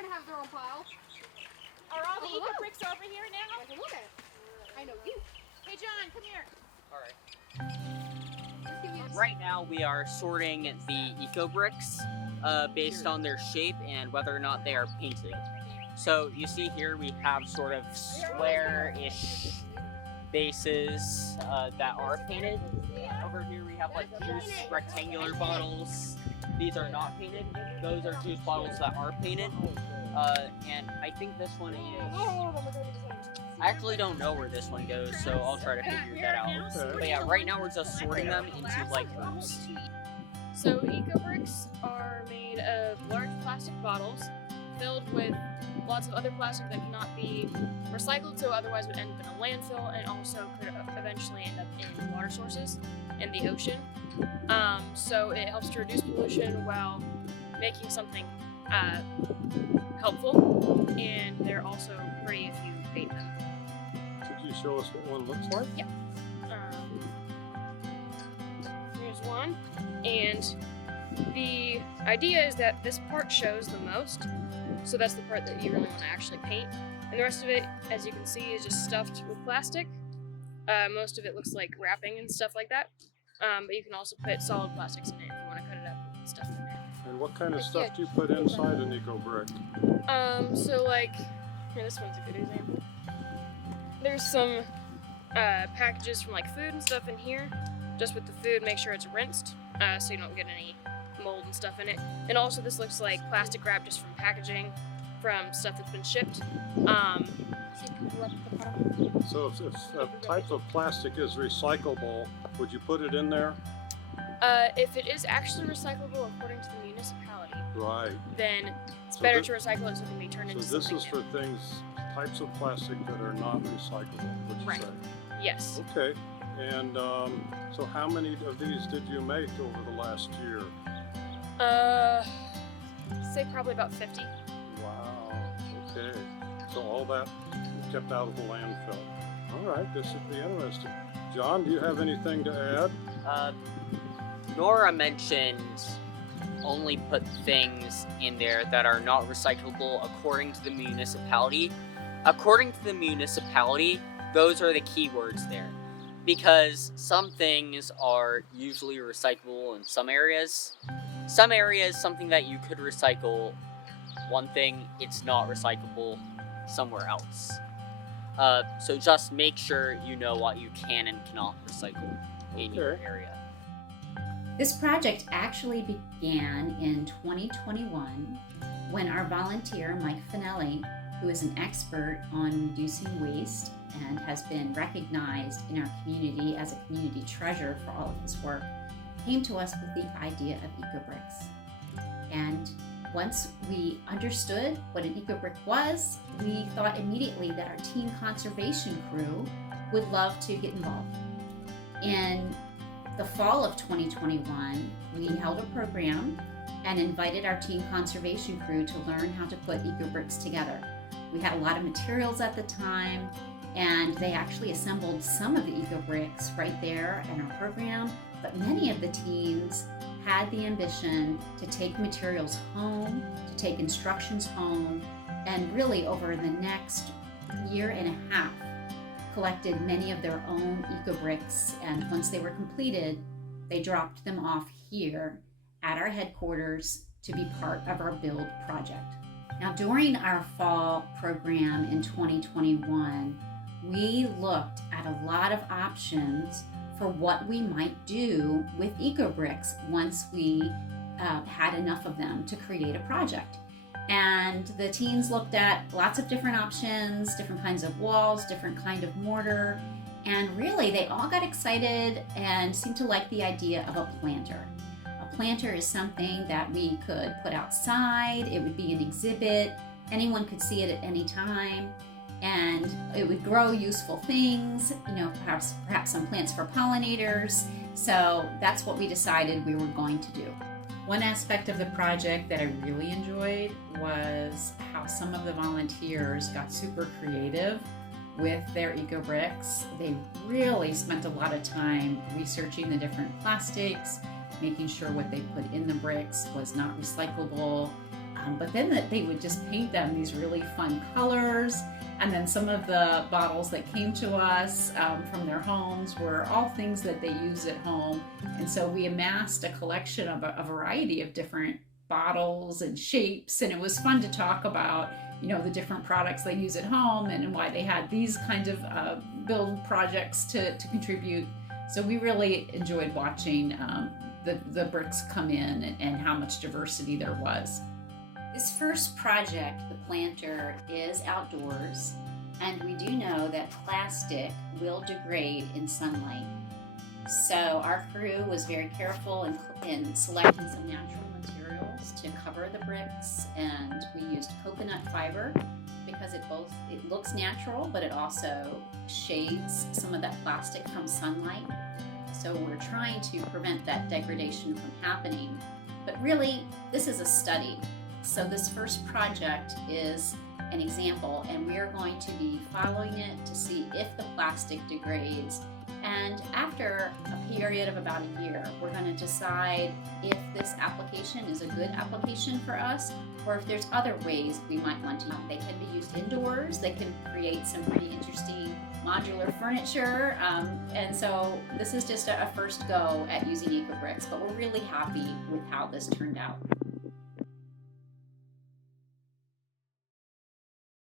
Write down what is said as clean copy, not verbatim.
gonna have their own pile. Are all the Ecobricks over here now? Take a look at it. I know you. Hey John, come here. All right. Right now we are sorting the Ecobricks based on their shape and whether or not they are painted. So you see here we have sort of square-ish bases that are painted. Over here we have like juice rectangular bottles. These are not painted. Those are juice bottles that are painted. And I think this one is... I actually don't know where this one goes, so I'll try to figure that out. But yeah, right now we're just sorting them into like groups. So Ecobricks are made of large plastic bottles filled with lots of other plastic that cannot be recycled, so otherwise would end up in a landfill and also could eventually end up in water sources in the ocean. So it helps to reduce pollution while making something helpful, and they're also pretty if you paint them. Could you show us what one looks like? Yeah. Here's one, and the idea is that this part shows the most, so that's the part that you really want to actually paint, and the rest of it, as you can see, is just stuffed with plastic. Most of it looks like wrapping and stuff like that, but you can also put solid plastics in it if you want to cut it up and stuff in there. And what kind of stuff do you put inside an Ecobrick? So like, here, this one's a good example. There's some packages from like food and stuff in here. Just with the food, make sure it's rinsed, so you don't get any mold and stuff in it. And also this looks like plastic wrap just from packaging, from stuff that's been shipped. So if a type of plastic is recyclable, would you put it in there? If it is actually recyclable according to the municipality, Right. then it's better to recycle it so it can be turned into So this something is for things, types of plastic that are not recyclable, would you Right. say? Yes. Okay. And so how many of these did you make over the last year? Say probably about 50. Wow. Okay. So all that kept out of the landfill. All right. This should be interesting. John, do you have anything to add? Nora mentioned only put things in there that are not recyclable according to the municipality. According to the municipality, those are the key words there. Because some things are usually recyclable in some areas. Some areas, something that you could recycle, one thing, it's not recyclable somewhere else. So just make sure you know what you can and cannot recycle in your area. This project actually began in 2021 when our volunteer, Mike Finelli, who is an expert on reducing waste and has been recognized in our community as a community treasure for all of his work, came to us with the idea of Ecobricks. And once we understood what an Ecobrick was, we thought immediately that our teen conservation crew would love to get involved. In the fall of 2021, we held a program and invited our teen conservation crew to learn how to put Ecobricks together. We had a lot of materials at the time, and they actually assembled some of the Ecobricks right there in our program, but many of the teens had the ambition to take materials home, to take instructions home, and really over the next year and a half, collected many of their own Ecobricks, and once they were completed, they dropped them off here at our headquarters to be part of our build project. Now, during our fall program in 2021, we looked at a lot of options for what we might do with Ecobricks once we had enough of them to create a project. And the teens looked at lots of different options, different kinds of walls, different kind of mortar, and really they all got excited and seemed to like the idea of a planter. A planter is something that we could put outside, it would be an exhibit, anyone could see it at any time, and it would grow useful things, perhaps some plants for pollinators. So that's what we decided we were going to do. One aspect of the project that I really enjoyed was how some of the volunteers got super creative with their Ecobricks. They really spent a lot of time researching the different plastics, making sure what they put in the bricks was not recyclable, But then that they would just paint them these really fun colors. And then some of the bottles that came to us from their homes were all things that they use at home. And so we amassed a collection of a variety of different bottles and shapes. And it was fun to talk about, the different products they use at home and why they had these kinds of build projects to contribute. So we really enjoyed watching the bricks come in and how much diversity there was. This first project, the planter, is outdoors, and we do know that plastic will degrade in sunlight. So our crew was very careful in selecting some natural materials to cover the bricks, and we used coconut fiber because it looks natural, but it also shades some of that plastic from sunlight. So we're trying to prevent that degradation from happening. But really, this is a study. So this first project is an example, and we are going to be following it to see if the plastic degrades. And after a period of about a year, we're going to decide if this application is a good application for us, or if there's other ways we might want to. They can be used indoors. They can create some pretty interesting modular furniture. And so this is just a first go at using Ecobricks, but we're really happy with how this turned out.